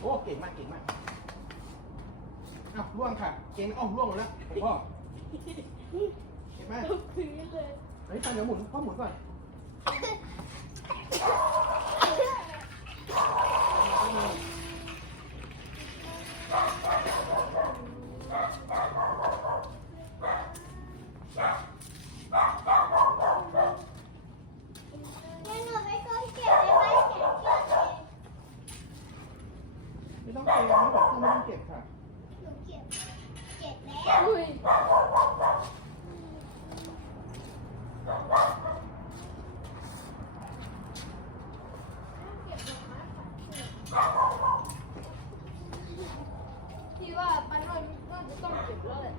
โอ้เก่งมากเก่งมากอ้าวล่วงค่ะ เก่งอ้าวล่วงหมดแล้วของพ่อเห็นไหม พื้นเลย เฮ้ยตาเดี๋ยวหมุนพ่อหมุนก่อนเดี๋ยวหนูไปกองเก็บได้ไหมเก็บเชือกเองไม่ต้องเก็บไม่แบบไม่ต้องเก็บค่ะหนูเก็บ เก็บแล้ว อุ้ย ที่ว่าปันว่าน่าจะต้องเก็บแล้วแหละ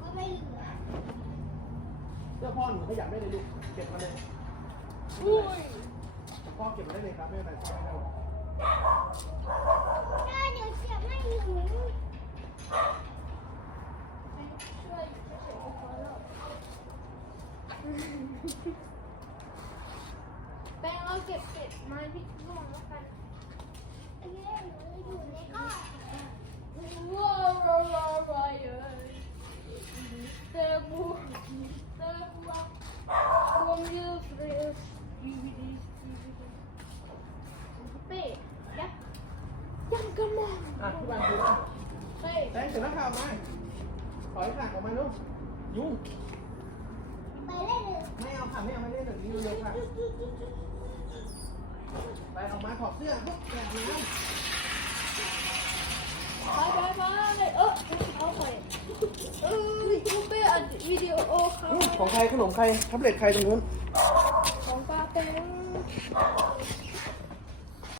ก็ไม่เหลือเสื้อพ่อหนูขยับได้เลยลูก เก็บมาเลยอุ้ยพ่อเก็บมาได้เลยครับไม่เป็นไรครับ ถ้าเดี๋ยวเก็บไม่หนูช่วยช่วยเฉยๆก็พอแล้ว แป้งเราเก็บเก็บไม้ที่ร่วงแล้วกันเอ้ยหนูอยู่ในก้อนว้าวว้าวว้าวว้าวเอ้ยเตะบัวเตะบัวรวมยืดเรียสดีวีดีดีวีดีเป้ยักยังกันแม่อะที่บ้านดูนะเป้แตงเสร็จแล้วค่ะออกมาถอยค่ะออกมาลูกยุ่ง ไม่เอาค่ะไม่เอาไม่เล่นแบบนี้เร็วๆค่ะไปออกมาขอบเสื้อพวกแกะเลยไปไปไปเออเอาไปเออกูเป้อวิดีโอเขาของใครขนมใครทับเล็ตใครตรงนู้นของป้าเป้ง